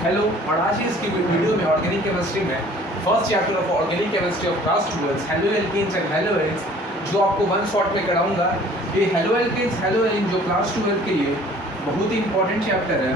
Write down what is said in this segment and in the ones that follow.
Hello, और आज की वीडियो में ऑर्गेनिक केमिस्ट्री में first chapter of organic chemistry of class 12 haloalkanes and haloarenes जो आपको वन शॉट में कराऊंगा। ये हेलो एल्केन्स हेलो एलिन जो क्लास 12 के लिए बहुत ही इंपॉर्टेंट चैप्टर है,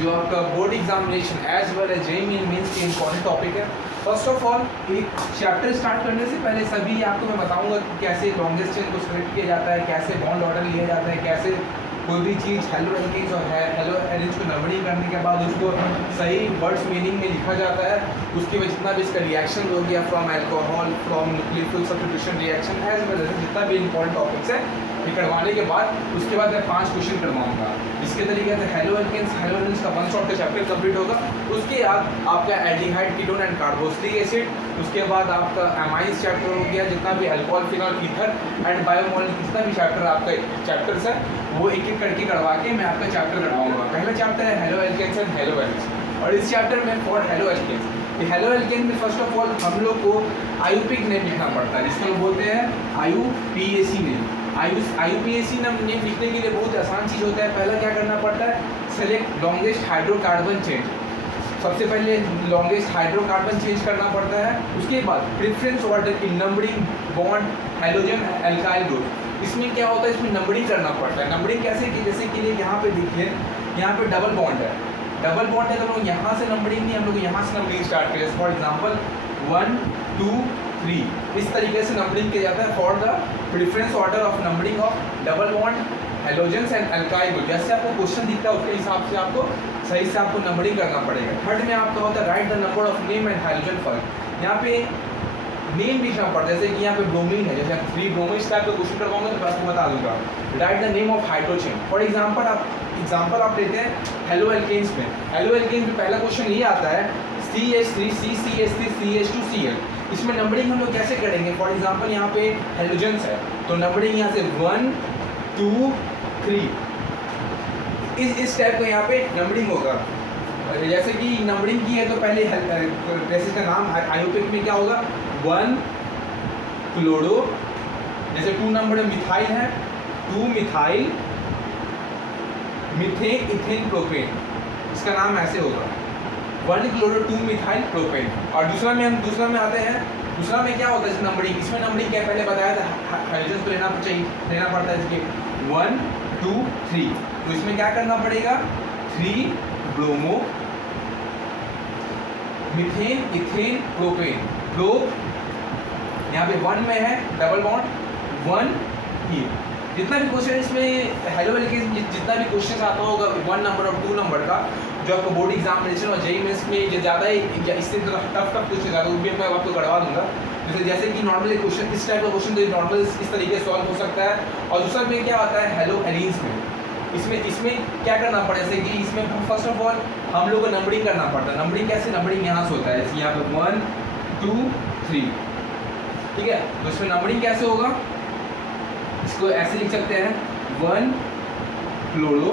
जो आपका board examination as well as JEE mains के इंपॉर्टेंट टॉपिक है। फर्स्ट ऑफ ऑल एक चैप्टर स्टार्ट करने से पहले सभी आपको मैं बताऊंगा कि कैसे लॉन्गेस्ट चेन को सिलेक्ट किया जाता है, कैसे बॉन्ड ऑर्डर लिया जाता है, कैसे कोई भी चीज़ हेलो एल्केन्स और हेलो एलिन्स को नंबरिंग करने के बाद उसको सही वर्ड्स मीनिंग में लिखा जाता है। उसके बाद जितना भी इसका रिएक्शन हो गया from alcohol, from nucleophile substitution reaction as well as जितना भी इंपॉर्टेंट टॉपिक्स है ये करवाने के बाद उसके बाद मैं 5 क्वेश्चन करवाऊंगा। इसके तरीके से हेलो एल्केन्स हेलो एलिन्स का वन शॉट का चैप्टर कंप्लीट होगा। उसके बाद आपका aldehyde ketone and carboxylic acid, उसके बाद आपका एमाइन्स चैप्टर हो गया, जितना भी alcohol phenol ether and biomolecules जितना भी चैप्टर आपका चैप्टर्स है वो एक एक करके करवा के मैं आपका चैप्टर करवाऊंगा। पहला चैप्टर है haloalkanes and haloarenes, और इस चैप्टर में for haloalkanes haloalkane में फर्स्ट ऑफ ऑल हम लोग को आईयूपीएक नेम लिखना पड़ता है, जिसको बोलते हैं आईयूपीएसी नेम। आईयूपीएसी नेम लिखने के लिए बहुत आसान चीज़ होता है। पहला क्या करना पड़ता है, सेलेक्ट लॉन्गेस्ट हाइड्रोकार्बन चेंज। सबसे पहले लॉन्गेस्ट हाइड्रोकार्बन चेंज करना पड़ता है। उसके बाद preference order in numbering bond halogen alkyl group. इसमें क्या होता है, इसमें नंबरिंग करना पड़ता है। नंबरिंग कैसे की, जैसे कि यहाँ पे देखिए यहाँ पे डबल बॉन्ड है, डबल बॉन्ड है तो हम लोग यहाँ से नंबरिंग नहीं, हम लोग यहाँ से नंबरिंग स्टार्ट करें। फॉर एग्जांपल 1 2 3 इस तरीके से नंबरिंग किया जाता है for the preference order of numbering of double bond halogens and alkyl group. जैसे आपको क्वेश्चन दिखता है उसके हिसाब से आपको सही से आपको नंबरिंग करना पड़ेगा। थर्ड में आपका होता है right the number of name and hydrogen फर्क। यहाँ पे नेम लिखना पड़ता है, जैसे कि यहाँ पे ब्रोमीन है, जैसे 3 ब्रोमीन टाइप का क्वेश्चन करवाऊंगा तो आपको बता दूंगा। Right the name of hydrogen. For example आप लेते हैं हेलो एल्केन्स में। हेलो एल्केन्स में पहला क्वेश्चन ये आता है CH3 CCH3 CH2 Cl। इसमें नंबरिंग हम लोग कैसे करेंगे, फॉर एग्जांपल यहाँ पे हेलोजेंस है तो नंबरिंग यहाँ से 1 2 3 इस टाइप का यहाँ पे नंबरिंग होगा। जैसे कि नंबरिंग की है तो पहले बेसिस का नाम आईयूपीएक में क्या होगा 1 क्लोरो, जैसे 2 नंबर में मिथाइल है 2 मिथाइल मीथेन इथेन प्रोपेन, इसका नाम ऐसे होगा 1 क्लोरो 2 मिथाइल प्रोपेन। और दूसरा में आते हैं, दूसरा में क्या होता है नंबरिंग, इसमें नंबरिंग क्या पहले बताया था हाइड्रोजन को लेना पड़ता है इसके 1 2 3। तो इसमें क्या करना पड़ेगा 3 bromo methane ethane propane. Pro यहाँ पे 1 में है डबल बॉन्ड 1 ही। जितना भी क्वेश्चन इसमें हेलो एल्केन्स जितना भी क्वेश्चन आता होगा 1 नंबर और 2 नंबर का, जो आपको बोर्ड एग्जामिनेशन और जेईई मेंस में जो ज़्यादा इससे टफ क्वेश्चन ज़्यादा वो भी मैं आपको करवा दूंगा। जैसे कि नॉर्मली क्वेश्चन इस टाइप का क्वेश्चन तो नॉर्मल इस तरीके से सॉल्व हो सकता है। और दूसरा में क्या आता है हेलो एलिन्स में, इसमें क्या करना पड़े, जैसे कि इसमें फर्स्ट ऑफ ऑल हम लोग को नंबरिंग करना पड़ता है। नंबरिंग कैसे, नंबरिंग यहाँ से होता है, जैसे यहाँ पे 1 2 3 ठीक है। तो इसमें नंबरिंग कैसे होगा, इसको ऐसे लिख सकते हैं 1 क्लोरो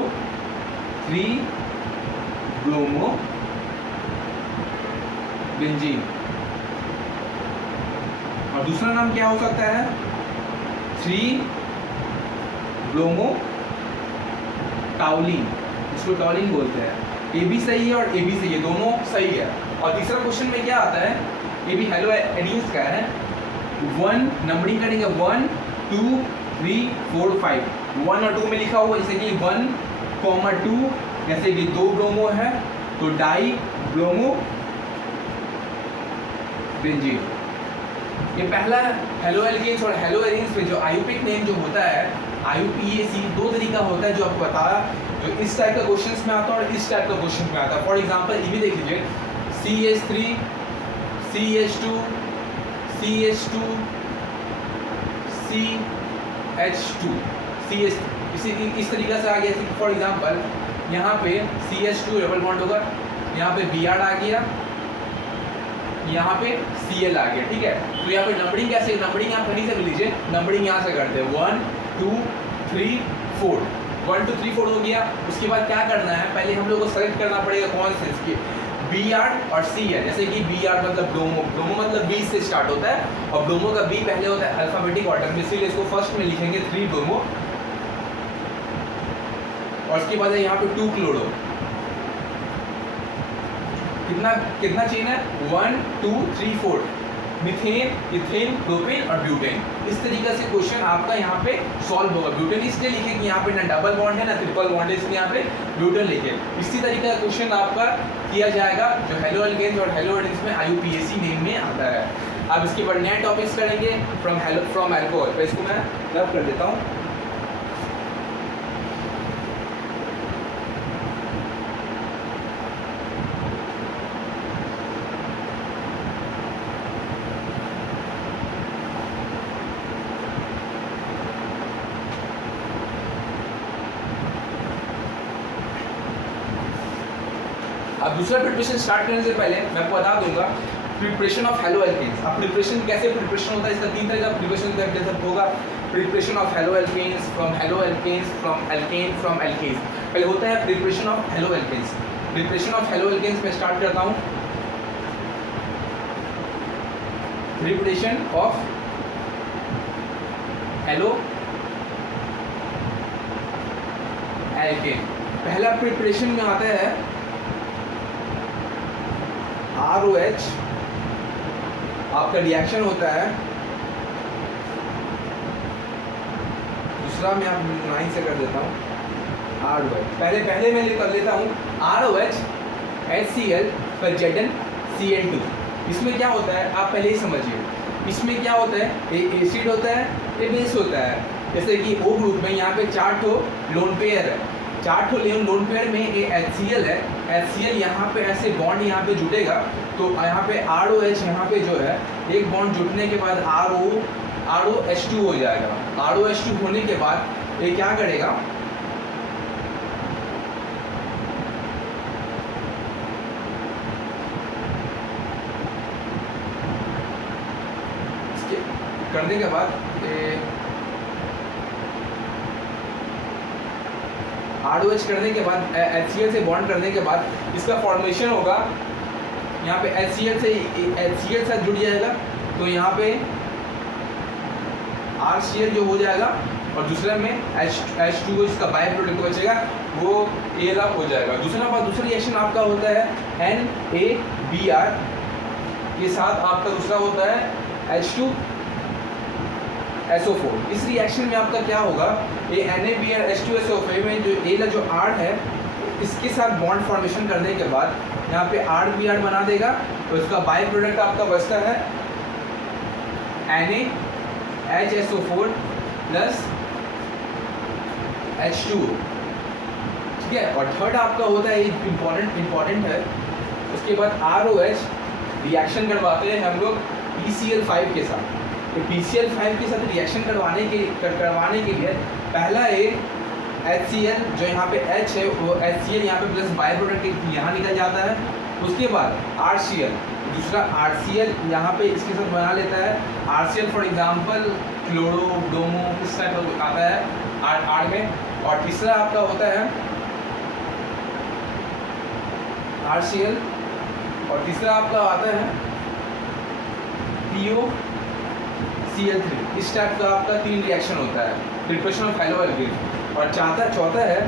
3 ब्रोमो बेंजीन। और दूसरा नाम क्या हो सकता है 3 ब्रोमो टाउलिन, इसको टाउलिन बोलते हैं। ये भी सही है और ये भी सही है, दोनों सही है। और तीसरा क्वेश्चन में क्या आता है, ये भी हेलो एलिन्स का है। 1 नंबरिंग करेंगे 1 2 3 4 5 1 और 2 में लिखा हुआ, जैसे कि 1 2 जैसे कि 2 ब्रोमो है तो डाई ब्रोमो बेंजीन। ये पहला हेलो एल्केन्स और हेलो एलिन्स में जो आईयूपीएक नेम जो होता है आईयूपीएसी 2 तरीका होता है जो आपको बताया, जो इस टाइप का क्वेश्चंस में आता है और इस टाइप का क्वेश्चन में आता है। फॉर एग्जांपल ये भी देख लीजिए CH3 CH2 CH2 CH2 इस तरीके से आ गया। फॉर एग्जांपल यहाँ पे CH2 डबल बॉन्ड होगा, यहाँ पे Br आ गया, यहाँ पे Cl आ गया, ठीक है। तो यहाँ पे नंबरिंग कैसे, नंबरिंग आप कहीं से भी लीजिए, नंबरिंग यहाँ से करते हैं 1 2 3 4 1 2 3 4 हो गया। उसके बाद क्या करना है, पहले हम लोग को सेलेक्ट करना पड़ेगा कौन से इसके Br और Cl। जैसे कि Br मतलब ब्रोमो, ब्रोमो मतलब B से स्टार्ट होता है और ब्रोमो का B पहले होता है अल्फाबेटिक ऑर्डर में, इसीलिए इसको फर्स्ट में लिखेंगे 3 ब्रोमो। और उसके बाद है यहाँ पे 2 क्लोरो कितना कितना चेन है, 1 2 3 4, मीथेन, इथेन, प्रोपेन और ब्यूटेन। इस तरीके से क्वेश्चन आपका यहाँ पे सॉल्व होगा। ब्यूटेन इसलिए लिखे कि यहाँ पे ना डबल बॉन्ड है ना ट्रिपल बॉन्ड है, इसलिए यहाँ पे ब्यूटेन लिखे। इसी तरीके का क्वेश्चन आपका किया जाएगा जो हेलो एल्केन्स और हेलो एल्डिहाइड्स में IUPAC नेम में आता है। अब इसके बाद नए टॉपिक्स करेंगे फ्रॉम अल्कोहल। तो इसको मैं रब कर देता हूँ। अब दूसरा प्रिपरेशन स्टार्ट करने से पहले मैं आपको बता दूंगा प्रिपरेशन ऑफ हेलो एल्केन्स। अब प्रिपरेशन कैसे प्रिपरेशन होता है, इसका 3 तरह का प्रिपरेशन होगा। Preparation of haloalkanes, from haloalkanes, from alkane, from alkanes. पहले होता है preparation of haloalkanes. Preparation of haloalkanes में स्टार्ट करता हूँ। प्रिपरेशन ऑफ हेलो एल्केन, पहला प्रिपरेशन में आता है ROH, आपका रिएक्शन होता है। दूसरा मैं आप 9 से कर देता हूँ ROH। पहले मैं कर लेता हूँ ROH HCl पर ZnCN2। इसमें क्या होता है आप पहले ही समझिए। इसमें क्या होता है, ये एसिड होता है, ये बेस होता है। जैसे कि O ग्रुप में यहाँ पे 4 ठो लोन पेयर है, 4 ठो लोन पेयर में ये HCl है। HCl यहाँ पे ऐसे बॉन्ड यहाँ पे जुटेगा, तो यहाँ पे ROH यहाँ पे जो है एक बॉन्ड जुटने के बाद ROH2 हो जाएगा। ROH2 होने के बाद ये क्या करेगा, इसके करने के बाद ROH करने के बाद HCl से बॉन्ड करने के बाद इसका फॉर्मेशन होगा। यहाँ पे HCl से जुड़ जाएगा, तो यहाँ पे RCl जो हो जाएगा और दूसरे में H2O इसका बाय प्रोडक्ट बचेगा, वो AL हो जाएगा। दूसरा रिएक्शन आपका होता है NaBr के साथ आपका दूसरा होता है H2SO4। इस रिएक्शन में आपका क्या होगा, ये NaBr H2SO4 में जो A जो R है इसके साथ बॉन्ड फॉर्मेशन करने के बाद यहाँ पे RBr बना देगा, तो इसका बाय प्रोडक्ट आपका बचता है NaHSO4 प्लस H2O, ठीक है। और थर्ड आपका होता है इम्पॉर्टेंट है, उसके बाद ROH रिएक्शन करवाते हैं हम लोग PCl5 के साथ। तो PCl5 के साथ रिएक्शन करवाने के लिए पहला एक HCl जो यहाँ पे H है वो HCl यहाँ पे प्लस बाय प्रोडक्ट यहाँ निकल जाता है। उसके बाद RCl, दूसरा RCl यहाँ पे इसके साथ बना लेता है। RCl for example chloro, bromo इस टाइप का आता है R में। और तीसरा आपका होता है RCl और तीसरा आपका आता है POCl3। इस टाइप का आपका 3 रिएक्शन होता है प्रिपरेशन ऑफ हेलो एल्केन। और चौथा है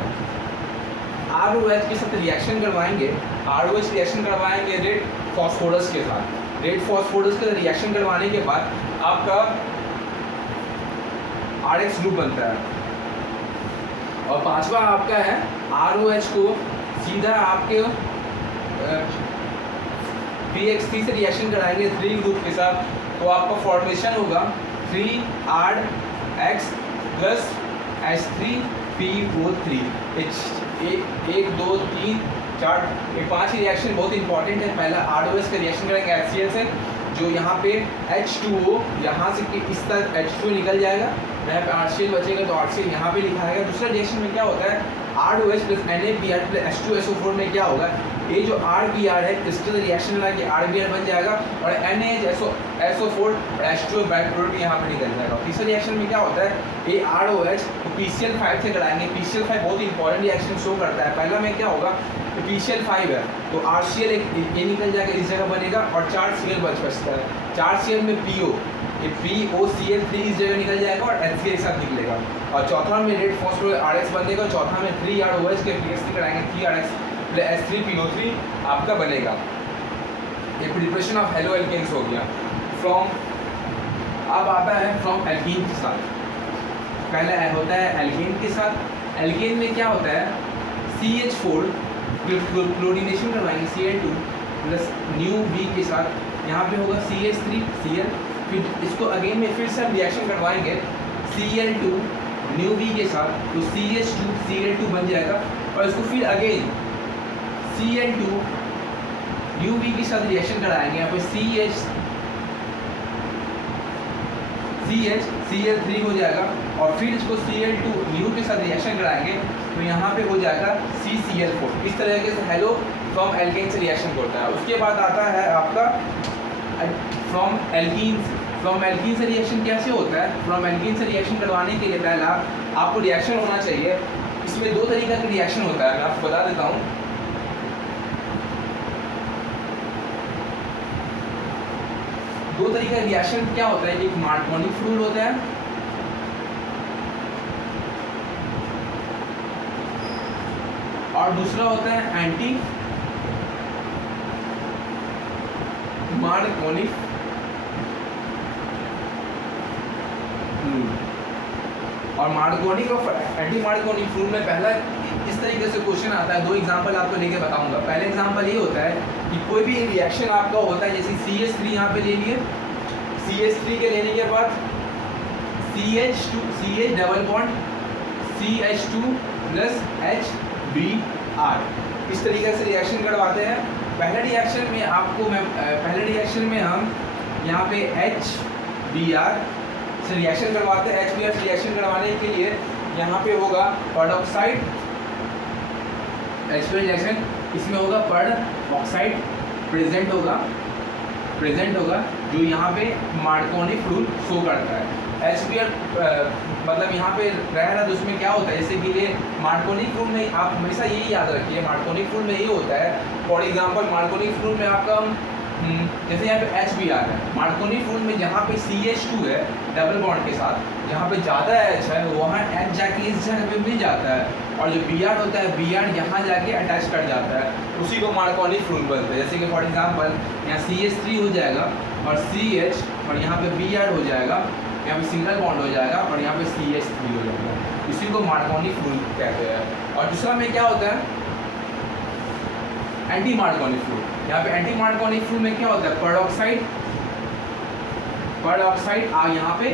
ROH के साथ रिएक्शन करवाएंगे। ROH रिएक्शन करवाएंगे रेड फॉस्फोरस के साथ। रेड फॉस्फोरस के साथ रिएक्शन करवाने के बाद आपका RX ग्रुप बनता है। और पांचवा आपका है ROH को सीधा आपके PX3 से रिएक्शन कराएंगे 3 ग्रुप के साथ, तो आपका फॉर्मेशन होगा 3RX प्लस H3PO3। 1 2 3 4 ये 5 रिएक्शन बहुत इंपॉर्टेंट है। पहला ROH का रिएक्शन करेंगे HCl से, जो यहाँ पे H2O यहाँ से इस तरह H2O निकल जाएगा, यहाँ पे RCl बचेगा तो RCl यहाँ पे लिखाएगा। दूसरा रिएक्शन में क्या होता है ROH plus NaBr plus H2SO4 में क्या होगा, ये जो RBr है इसके साथ रिएक्शन लगा कि RBr बन जाएगा और NaHSO4 और H2O बाय प्रोडक्ट यहाँ पे निकल जाएगा। तीसरे रिएक्शन में क्या होता है ये ROH तो PCl5 से कराएंगे। PCl5 बहुत इंपॉर्टेंट रिएक्शन शो करता है। पहला में क्या होगा तो PCl5 है तो RCl ये निकल जाएगा, इस जगह बनेगा और 4Cl बचता है। 4Cl में PO, ये POCl3 इस जगह निकल जाएगा और HCl के साथ निकलेगा। और चौथा में रेड फॉस्फोरस RX बनेगा। चौथा में 3ROH के PX3 कराएंगे 3RX प्लस H3PO3 आपका बनेगा। ये प्रिपरेशन ऑफ हेलो एल्केन्स हो गया। फ्रॉम, अब आता है फ्रॉम एल्कीन के साथ। पहला होता है एल्केन के साथ। एल्केन में क्या होता है, CH4 क्लोरीनेशन करवाएंगे Cl2 प्लस न्यू B के साथ, यहाँ पे होगा CH3 Cl, फिर इसको अगेन में फिर से हम रिएक्शन करवाएंगे Cl2 न्यू B के साथ, तो CH2 Cl2 बन जाएगा, और इसको फिर अगेन Cl2 न्यू B के साथ रिएक्शन कराएंगे, यहाँ पे Cl3 हो जाएगा, और फिर इसको Cl2 न्यू के साथ रिएक्शन कराएंगे, तो यहाँ पे हो जाएगा CCl4। इस तरीके से हेलो फ्रॉम एल्केन से रिएक्शन करता है। उसके बाद आता है आपका फ्रॉम एल्कीन से रिएक्शन कैसे होता है। फ्रॉम एल्कीन से रिएक्शन करवाने के लिए पहला आपको रिएक्शन होना चाहिए। इसमें दो तरीका का रिएक्शन होता है, मैं आपको बता देता हूँ। दो तरीका का रिएक्शन क्या होता है, एक मार्कोनिक फ्लूइड होता है, और दूसरा होता है एंटी मार्कोनिक फ्लूइड। और मार्कोनिक और एंटी मार्कोनिक फ्लूइड में पहला इस तरीके से क्वेश्चन आता है। दो एग्जांपल आपको लेके बताऊंगा। पहले एग्जांपल ये होता है कि कोई भी रिएक्शन आपका होता है, जैसे CH3 यहाँ पे ले लिए, CH3 के लेने के बाद CH double bond CH2 plus HBr, इस तरीके से रिएक्शन करवाते हैं। पहले रिएक्शन में हम यहाँ पे HBr से रिएक्शन करवाते हैं। HBr से रिएक्शन करवाने के लिए यहाँ पे होगा परऑक्साइड, HBr रिएक्शन, इसमें होगा परऑक्साइड प्रेजेंट होगा जो यहाँ पे मार्कोनिक फ्लूइड शो करता है। HBr मतलब यहाँ पे रह रहा है, तो उसमें क्या होता है, जैसे कि ये मार्कोनिक फ्लूइड में आप हमेशा यही याद रखिए, मार्कोनिक फ्लूइड में यही होता है। फॉर एग्जांपल मार्कोनिक फ्लूइड में आपका जैसे यहाँ पे HBr है, मार्कोनिक फ्लूइड में जहाँ पे CH2 है डबल बॉन्ड के साथ, जहाँ पे ज़्यादा H है वहाँ H जाके इस जगह पे मिल जाता है, और जो Br होता है Br यहाँ जाके अटैच कर जाता है, उसी को मार्कोनिक फ्लूइड बोलते हैं। जैसे कि फॉर एग्जांपल यहाँ CH3 हो जाएगा और CH, और यहाँ पे Br हो जाएगा, यहाँ पे सिंगल बॉन्ड हो जाएगा, और यहाँ पे CH3 हो जाएगा, इसी को मार्कोनिक फ्लूइड कहते हैं। और दूसरा में क्या होता है, एंटी मार्कोनिक फ्लूइड। यहाँ पे एंटी मार्कोनिक फ्लूइड में क्या होता है, परऑक्साइड यहाँ पे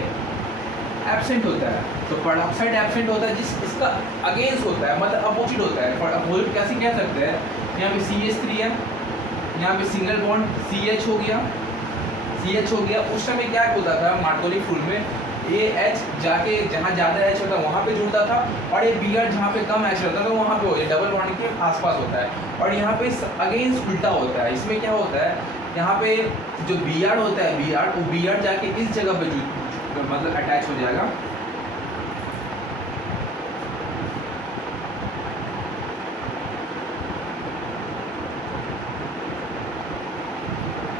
एब्सेंट होता है। तो परऑक्साइड एब्सेंट होता है जिस इसका अगेंस्ट होता है, मतलब अपोजिट होता है। अपोजिट कैसे कह सकते हैं, यहाँ पे CH3 है, यहाँ पे सिंगल बॉन्ड CH हो गया। उस समय क्या होता था मार्कोनिक फ्लूइड में, ये H जाके जहाँ ज़्यादा H होता है वहाँ पे जुड़ता था, और ये Br जहाँ पे कम H होता था वहाँ पे हो जाए, डबल बॉन्ड के आसपास होता है। और यहाँ पे अगेंस्ट उल्टा होता है। इसमें क्या होता है, यहाँ पे जो Br होता है, वो Br जाके इस जगह पे मतलब अटैच हो जाएगा,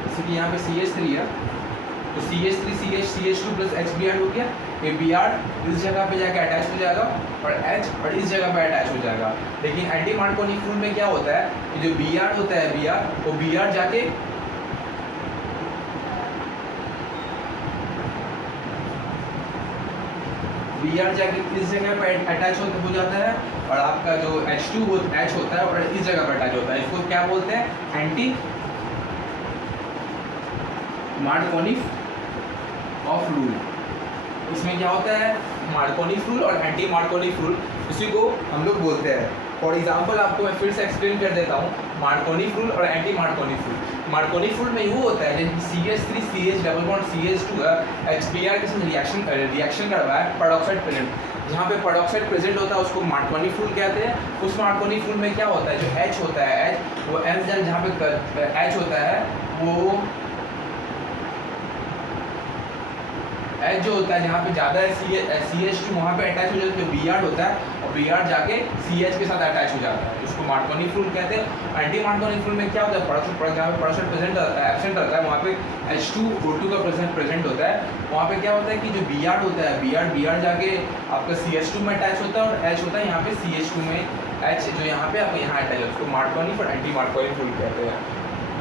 जैसे कि यहाँ पे CH3 है, तो CH2 प्लस HBr हो गया, ये Br इस जगह पे जाके अटैच हो जाएगा, और H और इस जगह पे अटैच हो जाएगा। लेकिन एंटी मार्कोनिक फ्लूइड में क्या होता है कि जो Br होता है, वो Br जाके इस जगह पे अटैच हो जाता है, और आपका जो H2 होता है और इस जगह पे अटैच होता है। इसको क्या बोलते हैं, एंटी मार्कोनिक ऑफ फ्लूइड। इसमें क्या होता है, मार्कोनिक फ्लूइड और एंटी मार्कोनिक फ्लूइड, इसी को हम लोग बोलते हैं। फॉर एग्जांपल आपको मैं फिर से एक्सप्लेन कर देता हूँ, मार्कोनिक फ्लूइड और एंटी मार्कोनिक फ्लूइड। मार्कोनिक फ्लूइड में वो होता है जब CH3 CH double bond CH2 है, HBr के साथ रिएक्शन करवाया परऑक्साइड प्रेजेंट, जहाँ पे परऑक्साइड प्रेजेंट होता है उसको मार्कोनिक फ्लूइड कहते हैं। उस मार्कोनिक फ्लूइड में क्या होता है, जो H होता है, H वो H जहाँ पे H होता है, वो H जो होता है जहाँ पे ज़्यादा है CH2 वहाँ पे अटैच हो जाता है, जो Br होता है, और Br जाके CH के साथ अटैच हो जाता है, उसको मार्कोनिक फ्लूइड कहते हैं। एंटी मार्कोनिक फ्लूइड में क्या होता है, जहाँ पे परऑक्साइड प्रेजेंट एब्सेंट रहता है, वहाँ पे H2O2 का प्रेजेंट होता है। वहाँ पे क्या होता है कि जो Br होता है, Br जाके आपका CH2 में अटैच होता है, और H होता है यहाँ पे CH2 में, H जो यहाँ पे आपको यहाँ अटैच होता है, उसको मार्कोनिक और एंटी मार्कोनिक फ्लूइड कहते हैं।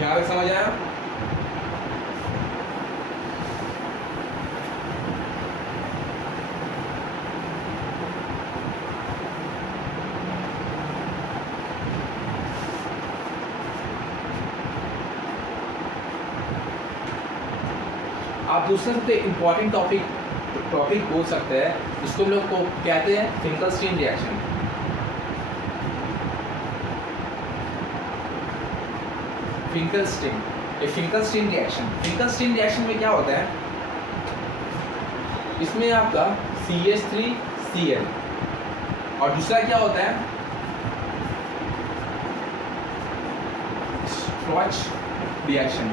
यहाँ पे समझ आया। दूसरा सबसे इम्पॉर्टेंट टॉपिक बोल सकते हैं, जिसको हम लोग को कहते हैं फिंकलस्टीन रिएक्शन। फिंकलस्टीन रिएक्शन में क्या होता है, इसमें आपका CH3Cl और दूसरा क्या होता है स्ट्रॉच रिएक्शन।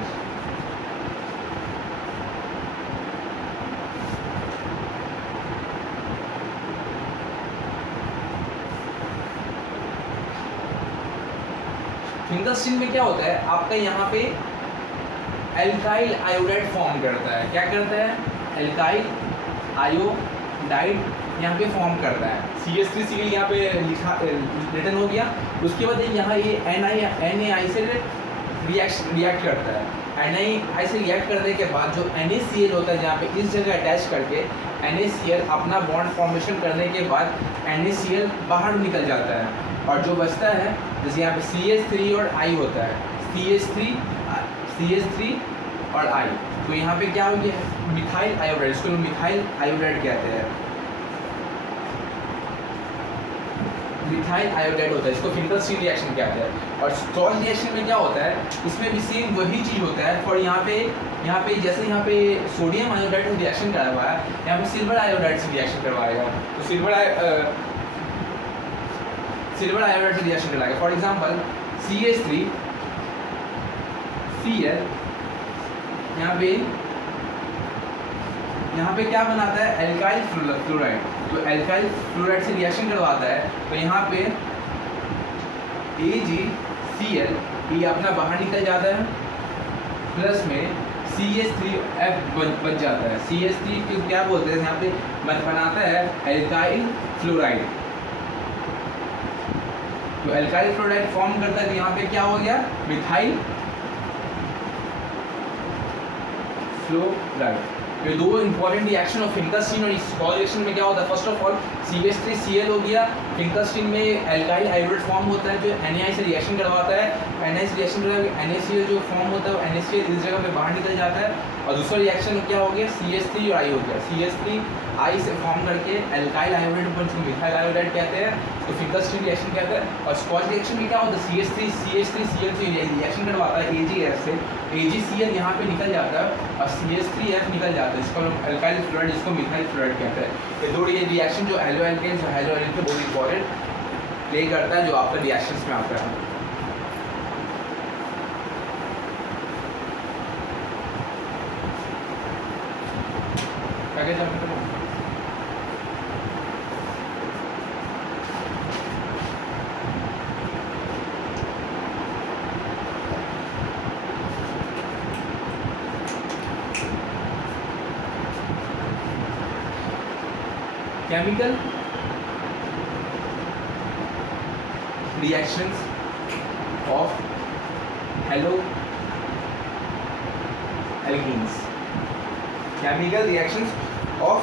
फिंकलस्टीन में क्या होता है, आपका यहाँ पे एल्काइल आयोडाइड फॉर्म करता है। क्या करता है, एल्काइल आयोडाइड यहाँ पे फॉर्म करता है। CH3Cl यहाँ पे रिटर्न हो गया। उसके बाद यहाँ ये NaI से रिएक्ट करता है। NaI से रिएक्ट करने के बाद जो NaCl होता है, जहाँ पे इस जगह अटैच करके NaCl अपना बॉन्ड फॉर्मेशन करने के बाद NaCl बाहर निकल जाता है और जो बचता है, जैसे यहाँ पे CH3 और I होता है, CH3 और I, तो यहाँ पे क्या हो गया मिथाइल आयोडाइड, इसको लोग मिथाइल आयोडाइड कहते हैं। मिथाइल आयोडाइड होता है, इसको फिंकलस्टीन रिएक्शन कहते हैं। और स्ट्रॉच रिएक्शन में क्या होता है, इसमें भी सेम वही चीज़ होता है। और यहाँ पे जैसे यहाँ पे सोडियम आयोडाइड से रिएक्शन करा हुआ है, यहाँ पे सिल्वर आयोडाइड से रिएक्शन करवाएगा, तो सिल्वर आयोडाइड से रिएक्शन कराएगा। फॉर एग्जांपल CH3Cl यहाँ पे क्या बनाता है, एल्काइल फ्लोराइड। तो एल्काइल फ्लोराइड से रिएक्शन करवाता है, तो यहाँ पे AgCl ये अपना बाहर निकल जाता है, प्लस में CH3F बच जाता है। CH3 को क्या बोलते हैं, यहाँ पे बनाता है एल्काइल फ्लोराइड। तो एल्काइल फ्लोराइड फॉर्म करता है, तो यहाँ पे क्या हो गया मिथाइल फ्लोराइड। ये दो इंपॉर्टेंट रिएक्शन ऑफ फिंकलस्टीन और स्ट्रॉच रिएक्शन में क्या होता है, फर्स्ट ऑफ ऑल CH3Cl हो गया, फिंकलस्टीन में एल्काइल आयोडाइड फॉर्म होता है जो NaI से रिएक्शन करवाता है। NaI से रिएक्शन करवाकर NaCl जो फॉर्म होता है, NaCl इस जगह पे बाहर निकल जाता है। और दूसरा रिएक्शन क्या हो गया, CH3 और I हो गया, CH3I से फॉर्म करके एल्काइल आयोडाइड पर जो मिथाइल आयोडाइड कहते हैं, तो फिंकलस्टीन रिएक्शन कहते हैं। और स्ट्रॉच रिएक्शन में क्या होता है, CH3Cl से रिएक्शन करवाता है AgF से, AgCl यहाँ पे निकल जाता है और CH3F निकल जाता है, इसको हम एल्काइल फ्लोराइड, जिसको मिथाइल फ्लोराइड कहते हैं। ये दो रिएक्शन जो हेलो एल्केन्स और हेलो एल्केन बहुत इंपॉर्टेंट प्ले करता है, जो आपका रिएक्शंस में आता है। Chemical reactions of haloalkenes, chemical reactions of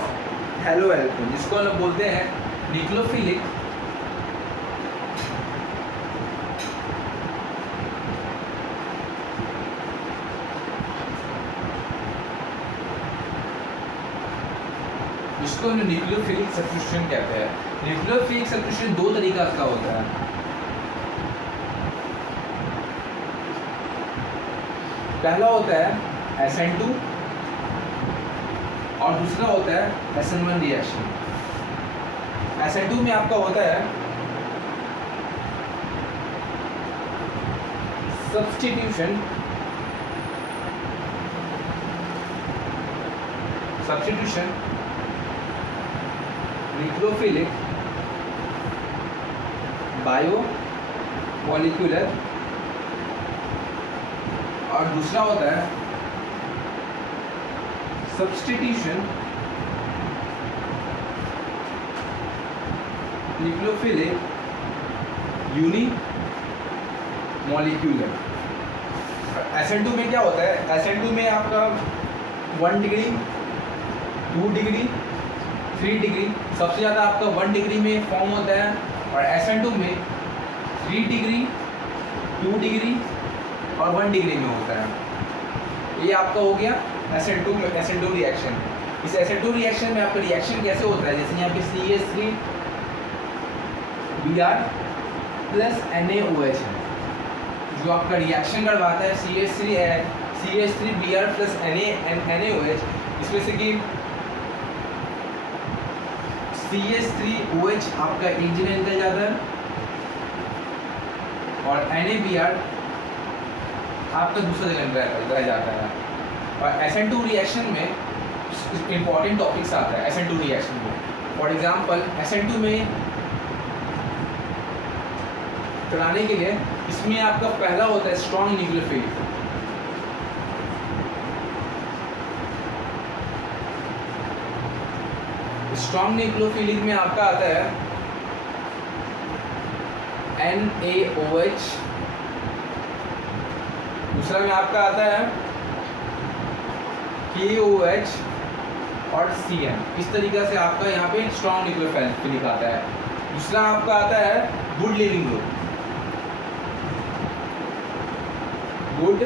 haloalkene, जिसको हम लोग बोलते हैं न्यूक्लियोफिलिक इसको न्यूक्लियोफिलिक सब्स्टिट्यूशन कहते हैं। न्यूक्लियोफिलिक सब्स्टिट्यूशन दो तरीका का होता है। पहला होता है SN2 और दूसरा होता है SN1 रिएक्शन। SN2 में आपका होता है सब्स्टिट्यूशन न्यूक्लियोफिलिक बायोमॉलिक्यूलर, और दूसरा होता है सब्स्टिट्यूशन न्यूक्लियोफिलिक यूनिमॉलिक्यूलर। SN2 में क्या होता है, SN2 में आपका 1 डिग्री 2 डिग्री 3 डिग्री, सबसे ज़्यादा आपका 1 डिग्री में फॉर्म होता है, और SN2 में 3 डिग्री 2 डिग्री और 1 डिग्री में होता है। ये आपका हो गया SN2 में SN2 रिएक्शन। इस SN2 रिएक्शन में आपका रिएक्शन कैसे होता है, जैसे यहाँ पे CH3Br प्लस NaOH है, जो आपका रिएक्शन करवाता है CH3Br प्लस NaOH, इसमें से कि CH3OH आपका एक जगह निकल जाता है और NaBr आपका दूसरा जगह रह जाता है। और SN2 रिएक्शन में इंपॉर्टेंट टॉपिक्स आता है SN2 रिएक्शन में। फॉर एग्जांपल SN2 में कराने के लिए इसमें आपका पहला होता है स्ट्रॉन्ग न्यूक्लियोफिलिक। स्ट्रॉन्ग न्यूक्लियोफिलिक में आपका आता है NaOH, दूसरा में आपका आता है KOH और CN। इस तरीके से आपका यहाँ पे स्ट्रॉन्ग न्यूक्लियोफिलिक आता है। दूसरा आपका आता है good leaving group. Good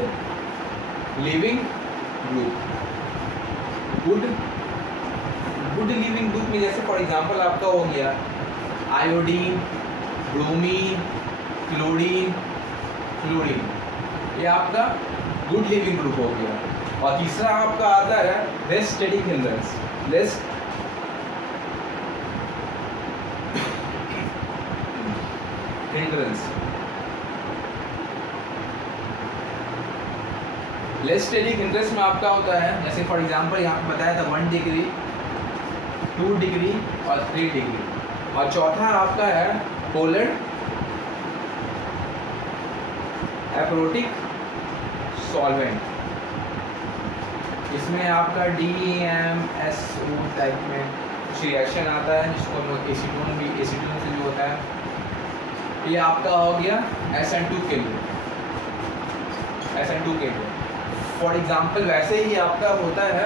leaving group, good leaving group में जैसे फॉर एग्जांपल आपका हो गया आयोडीन, ब्रोमीन, क्लोरीन, फ्लोरीन, ये आपका गुड लिविंग ग्रुप हो गया। और तीसरा आपका आता है less static hindrance. Less static hindrance में आपका होता है, जैसे फॉर एग्जांपल यहाँ पे बताया था 1 डिग्री, 2 डिग्री और 3 डिग्री। और चौथा आपका है पोलर एप्रोटिक सॉल्वेंट। इसमें आपका DMSO टाइप में कुछ रिएक्शन आता है जिसको हम लोग एसीटोन से जो होता है, ये आपका हो गया SN2 के लिए। फॉर एग्जांपल वैसे ही आपका होता है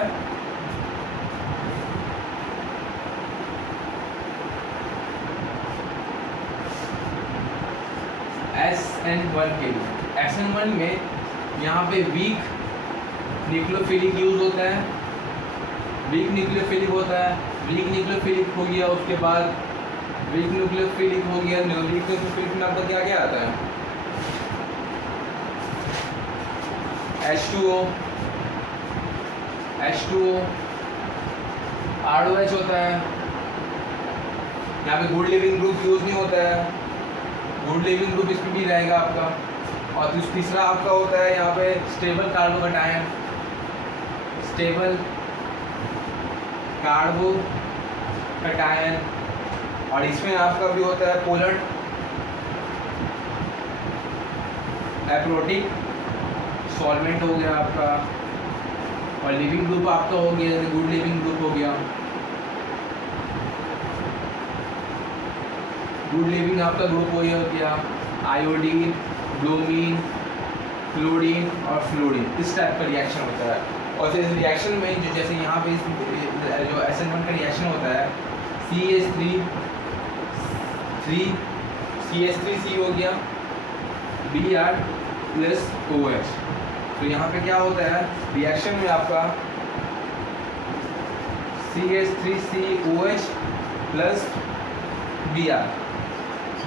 SN1 के लिए। SN1 में यहाँ पे वीक न्यूक्लियोफिलिक यूज होता है, वीक न्यूक्लियोफिलिक हो गया। उसके बाद वीक न्यूक्लियोफिलिक हो गया, वीक न्यूक्लियोफिलिक में आपका क्या क्या आता है, H2O, ROH होता है। यहाँ पे गुड लिविंग ग्रुप यूज नहीं होता है, गुड लिविंग ग्रुप इसमें भी रहेगा आपका। और तीसरा आपका होता है यहाँ पे स्टेबल कार्बोकैटायन, और इसमें आपका भी होता है पोलर एप्रोटिक सॉल्वेंट हो गया आपका। और लिविंग ग्रुप आपका हो गया जैसे गुड लिविंग ग्रुप हो गया। गुड लिविंग आपका ग्रुप हो गया आयोडीन, ब्रोमीन, क्लोरीन और फ्लोरीन। इस टाइप का रिएक्शन होता है। और इस रिएक्शन में जो जैसे यहाँ पे जो SN1 का रिएक्शन होता है CH3C हो गया Br प्लस OH। तो यहाँ पे क्या होता है रिएक्शन में आपका CH3COH प्लस Br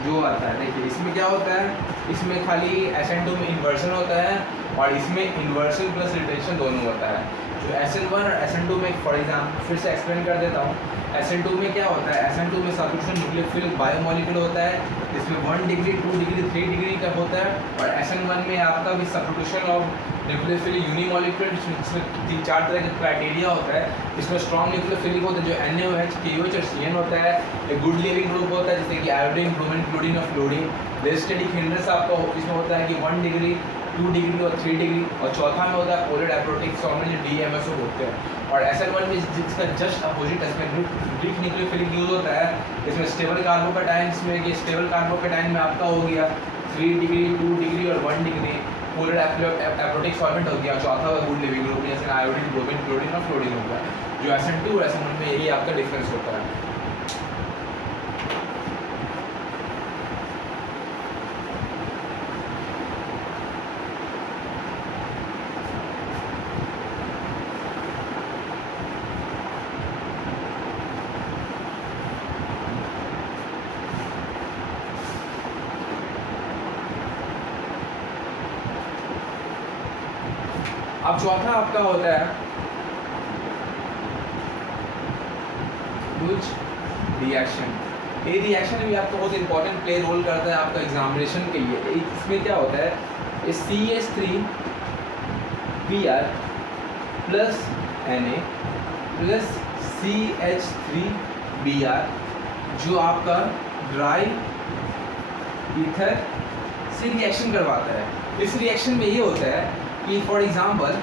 जो आता है। देखिए इसमें क्या होता है, इसमें खाली SN2 में इन्वर्सन होता है और इसमें इन्वर्सन प्लस रिटेंशन दोनों होता है। जो SN1 और SN2 में फॉर एग्जाम्पल फिर से एक्सप्लेन कर देता हूँ। SN2 में क्या होता है, SN2 में सब्स्टिट्यूशन न्यूक्लियोफिलिक बायोमोलिक्यूल होता है, इसमें 1 डिग्री, 2 डिग्री, 3 डिग्री का होता है। और SN1 में आपका भी सब्स्टिट्यूशन ऑफ न्यूक्लियोफिलिक यूनिमोलिक्यूलर, जिसमें 3-4 तरह का क्राइटेरिया होता है। इसमें स्ट्रॉन्ग न्यूक्लियोफिलिक होता है जो NaOH, KOH और CN होता है। एक गुड लिविंग ग्रुप होता है जैसे कि आयोडीन, ब्रोमीन, क्लोरीन और फ्लोरीन। लेस स्टैटिक हिंड्रेंस आपका इसमें होता है कि 1 डिग्री, 2 डिग्री और 3 डिग्री। और चौथा में होता है पोलर एप्रोटिक सॉल्वेंट जो DMSO होते हैं। और SN1 में जिसका जस्ट अपोजिट इसमें वीक न्यूक्लियोफिलिक यूज होता है। इसमें स्टेबल कार्बोकैटायन, इसमें ये स्टेबल कार्बोकैटायन में आपका हो गया 3 डिग्री, 2 डिग्री और 1 डिग्री। पोलर एप्रोटिक सॉल्वेंट हो गया। चौथा होगा गुड लिविंग ग्रुप जैसे आयोडीन, ब्रोमीन, क्लोरीन और फ्लोरीन होगा। जो SN2 और SN1 में यही आपका डिफरेंस होता है। अब चौथा आपका होता है कुछ रिएक्शन। ये रिएक्शन भी आपका बहुत इंपॉर्टेंट प्ले रोल करता है आपका एग्जामिनेशन के लिए। इसमें क्या होता है, CH3Br plus Na plus CH3Br जो आपका ड्राई ईथर से रिएक्शन करवाता है। इस रिएक्शन में ये होता है कि for example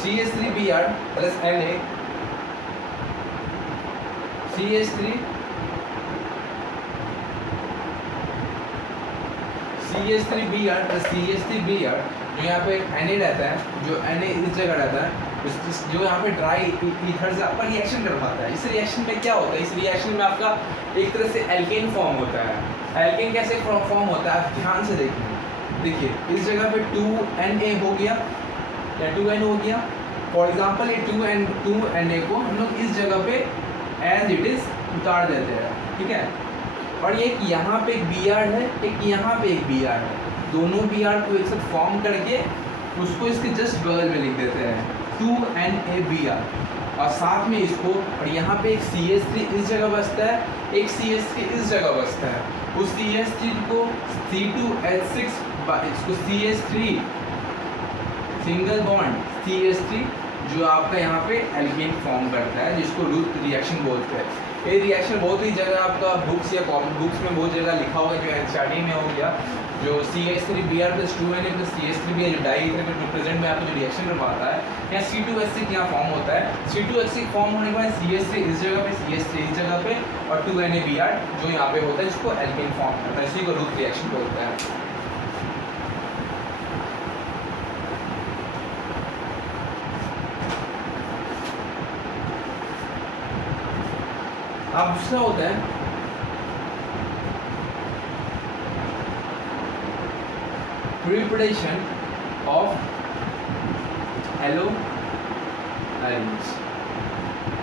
CH3Br plus Na CH3Br plus CH3Br जो यहाँ पे Na रहता है, जो Na इस जगह रहता है, जो यहाँ पे ड्राई ईथर से आपका रिएक्शन करवाता है। इस रिएक्शन में क्या होता है, इस रिएक्शन में आपका एक तरह से एल्केन फॉर्म होता है। एल्केन कैसे फॉर्म होता है आप ध्यान से देखिए इस जगह पे 2Na हो गया या 2N हो गया। फॉर एग्जांपल ये 2Na को हम लोग इस जगह पे एज इट इज उतार देते हैं, ठीक है। और ये यहाँ पे एक Br है, एक यहाँ पे एक Br है, दोनों Br को एक साथ फॉर्म करके उसको इसके जस्ट बगल में लिख देते हैं 2NaBr, और साथ में इसको, और यहाँ पे एक CH3 इस जगह बसता है, एक CH3 इस जगह बसता है। उस CH3 को C2H6 इसको CH3 सिंगल बॉन्ड CH3 जो आपका यहाँ पे एल्केन फॉर्म करता है, जिसको रूट रिएक्शन बोलते हैं। ये रिएक्शन बहुत ही जगह आपका बुक्स या बुक्स में बहुत जगह लिखा होगा, जो NCERT में हो गया, जो CH3Br plus 2Na plus CH3Br जो डाई ईथर के रिप्रेजेंट में आपको जो रिएक्शन करवाता है, या C2H6 यहाँ फॉर्म होता है। C2H6 फॉर्म होने के बाद CH3 इस जगह पे, CH3 इस जगह पे, और 2NaBr जो यहाँ पे होता है, जिसको एल्केन फॉर्म करता है, इसी को रूट रिएक्शन बोलते हैं। अब दूसरा होता है preparation of hello elements.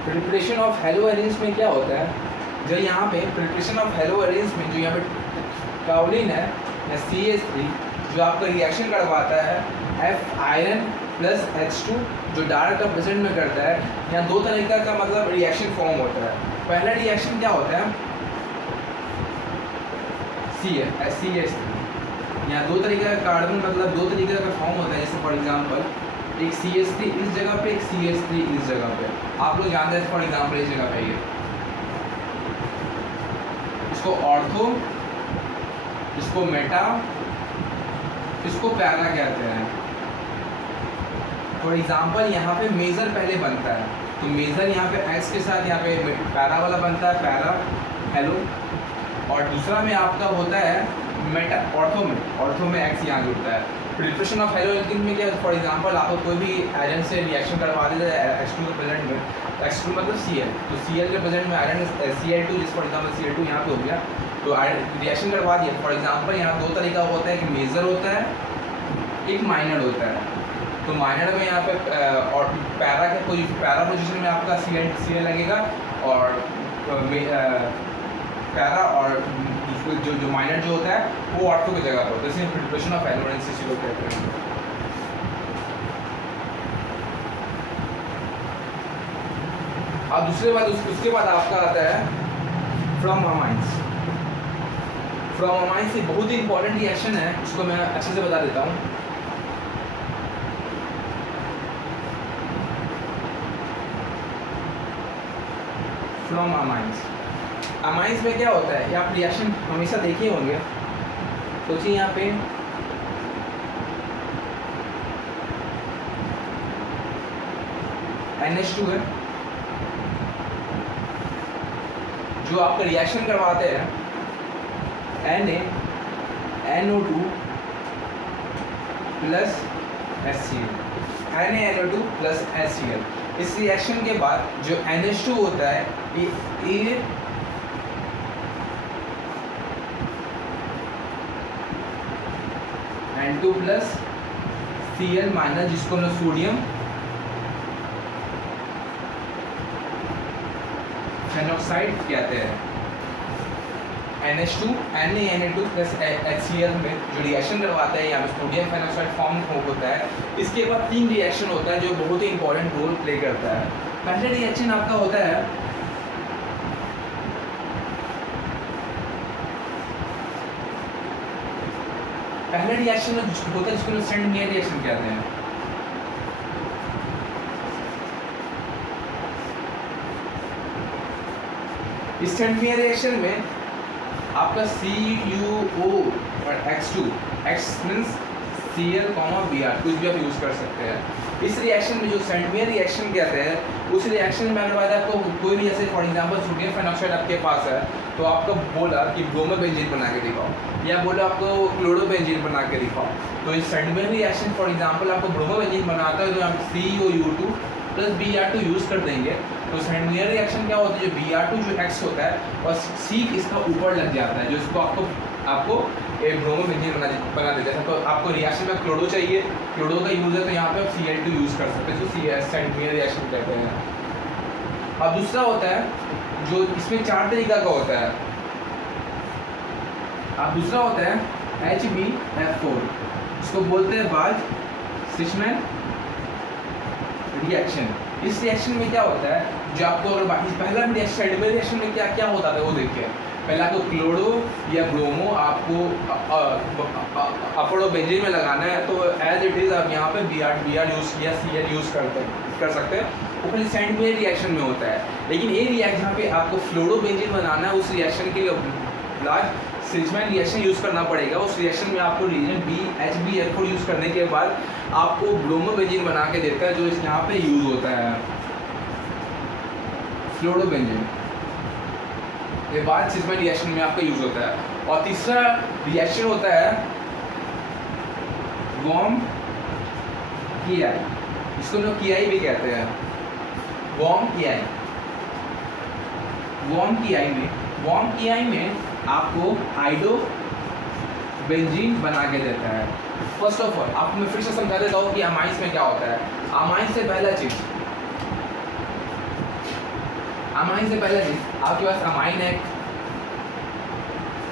Preparation of hello elements में क्या होता है, जो यहाँ पे प्रिपरेशन ऑफ हेलो एलिमेंट्स में जो यहाँ पे काओलिन है या CH3 जो आपका रिएक्शन करवाता है F आयरन प्लस H2 जो डार्क का प्रेजेंट में करता है। यहाँ दो तरीका का मतलब रिएक्शन फॉर्म होता है। पहला रिएक्शन क्या होता है, CH3, यहाँ दो तरीके का कार्बन मतलब दो तरीके का फॉर्म होता है। जैसे फॉर एग्जांपल एक CH3 इस जगह पे, एक CH3 इस जगह पे, आप लोग जानते हैं। फॉर एग्जांपल इस जगह पे ये इसको ऑर्थो, इसको मेटा, इसको पैरा कहते हैं। फॉर एग्जांपल यहाँ पे मेजर पहले बनता है, तो मेजर यहाँ पे X के साथ यहाँ पे पैरा वाला बनता है, पैरा हेलो। और दूसरा में आपका होता है मेटा, ऑर्थो में X यहाँ जुड़ता है। प्रिपरेशन ऑफ हेलो एल्केन में क्या, फॉर एग्जांपल आपको कोई भी आयरन से रिएक्शन करवा देता है H2 के प्रेजेंट में, H2 मतलब Cl, तो Cl के प्रेजेंट में आयरन Cl2, जिस फॉर एग्जांपल Cl2 यहाँ पे हो गया, तो आयरन रिएक्शन करवा दिया। फॉर एग्जांपल यहाँ दो तरीका होता है, एक मेजर होता है, एक माइनर होता है। तो माइनर में यहाँ पे और पैरा के पैरा पोजीशन में आपका Cl लगेगा, और पैरा और जो माइनर जो होता है वो ऑर्थो की जगह पर होता है। इसलिए प्रिपरेशन ऑफ एलिमेंट्स इसी को कहते हैं। अब दूसरे बात उसके बाद आपका आता है फ्रॉम अमाइंस। फ्रॉम अमाइंस ये बहुत ही इंपॉर्टेंट रिएक्शन है, इसको मैं अच्छे से बता देता हूँ। फ्रॉम अमाइंस, अमाइंस में क्या होता है, ये आप रिएक्शन हमेशा देखे होंगे। सोचिए यहाँ पे NH2 है, जो आपका रिएक्शन करवाते हैं NaNO2 plus HCl, NaNO2 plus HCl। इस रिएक्शन के बाद जो NH2 होता है ये N2 प्लस Cl माइनस, जिसको हम लोग सोडियम फेनॉक्साइड कहते हैं। NH2 Na Na2 plus HCl में जो रिएक्शन करवाता है, यहाँ पे सोडियम फेनोक्साइड फॉर्म होता है। इसके बाद 3 रिएक्शन होता है जो बहुत ही इंपॉर्टेंट रोल प्ले करता है। पहले रिएक्शन आपका होता है जिसको सेंट मेयर रिएक्शन कहते हैं। इस सेंट मेयर रिएक्शन में आपका CuO और X2, X means Cl, Br, कुछ भी आप यूज़ कर सकते हैं। इस रिएक्शन में जो सेंट मेयर रिएक्शन कहते हैं, उस रिएक्शन में अगर बात आपको कोई भी, जैसे फॉर एग्जांपल सोडियम फेनोक्साइड आपके पास है, तो आपको बोला कि ब्रोमोबेंजीन बना के दिखाओ, या बोला आपको क्लोरोबेंजीन बना के दिखाओ, तो इस Sandmeyer reaction for example आपको ब्रोमोबेंजीन बनाता है, तो हम CuO2 प्लस Br2 यूज़ कर देंगे। तो सेंट मेयर रिएक्शन क्या होता है, जो Br2 जो X होता है और C इसका ऊपर लग जाता है, जो इसको आपको एक ब्रोमोबेंजीन बना देता है। तो आपको रिएक्शन में क्लोरो चाहिए, क्लोरो का यूज़ है, तो यहाँ पे आप Cl2 यूज़ कर सकते हैं, जो सेंट मेयर रिएक्शन कहते हैं। अब दूसरा होता है जो इसमें 4 तरीका का होता है। अब दूसरा होता है HbF4, इसको बोलते हैं बाल्च-सिचमैन रिएक्शन। इस रिएक्शन में क्या होता है, जो आपको अगर पहला रिएक्शन में क्या क्या होता था वो देखिए। पहले आपको क्लोरो या ब्रोमो आपको अपोडोबेंजीन में लगाना है, तो एज इट इज़ आप यहाँ पे Br यूज़ या Cl यूज़ कर सकते हैं। वो पहले सेंट मेयर रिएक्शन में होता है। लेकिन ये रिएक्शन जहाँ पे आपको फ्लोरोबेंजीन बनाना है, उस रिएक्शन के लिए बाल्च-सिचमैन रिएक्शन यूज़ करना पड़ेगा। उस रिएक्शन में आपको रिएजेंट HbF4 यूज़ करने के बाद आपको ब्रोमोबेंजीन बना के देता है, जो इस यहाँ पे यूज़ होता है फ्लोरोबेंजीन। ये बाल्च-सिचमैन रिएक्शन में आपका यूज़ होता है। और तीसरा रिएक्शन होता है WORM-Ki, इसको लोग Ki भी कहते हैं। WORM-Ki में आपको आइडोबेंजीन बना के देता है। फर्स्ट ऑफ ऑल आपको मैं फिर से समझा देता हूँ कि अमाइंस में क्या होता है। अमाइंस से पहला चीज़ आपके पास अमाइन है,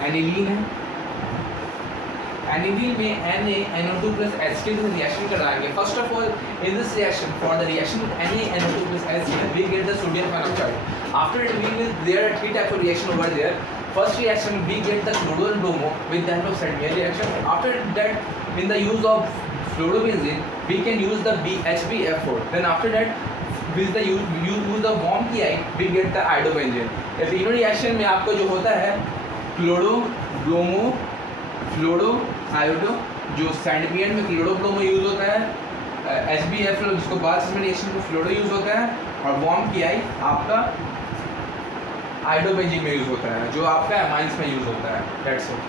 एनिलीन है। एनिलीन में NaNO2 प्लस HCl से रिएक्शन कराएंगे। First of all in this reaction, for the reaction NaNO2 plus HCl we get the sodium monoxide. After it there are 3 types of reaction over there. First reaction we get the chloro and bromo with that of St. Meyer reaction. After that, in the use of fluorobenzene, we can use the HbF4. Then after that, with the use the WORM-Ki, we get the iodobenzene. ये तीनों reaction में आपको जो होता है chloro, bromo, फ्लोरो, iodo, जो Saint mayor में chloro bromo use होता है, HbF4 जिसको बाल्च-सिचमैन रिएक्शन में फ्लोरो यूज़ होता है, और WORM-Ki आपका आइडोबेंजीन में यूज़ होता है, जो आपका अमाइंस में यूज़ होता है। That's it.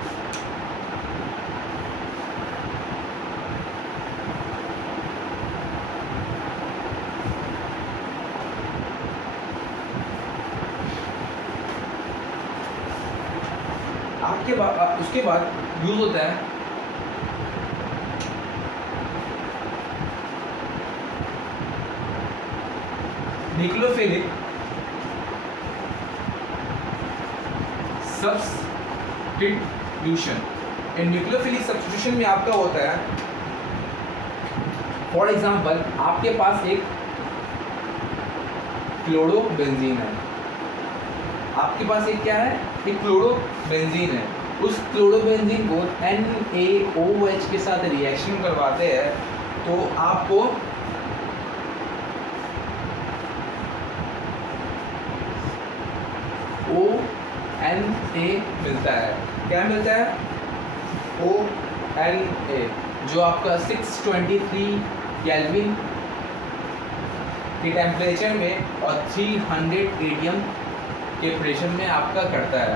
उसके बाद यूज़ होता है न्यूक्लियोफिलिक सब्स्टिट्यूशन। इन न्यूक्लियोफिलिक सब्स्टिट्यूशन में आपका होता है, फॉर एग्जांपल आपके पास एक क्लोरोबेंजीन है, आपके पास एक क्या है, एक क्लोरोबेंजीन है। उस क्लोरोबेंजीन को NaOH के साथ रिएक्शन करवाते हैं, तो आपको ONA मिलता है। क्या मिलता है? ONA, जो आपका 623 केल्विन के टेम्परेचर में और 300 ATM के प्रेशर में आपका करता है,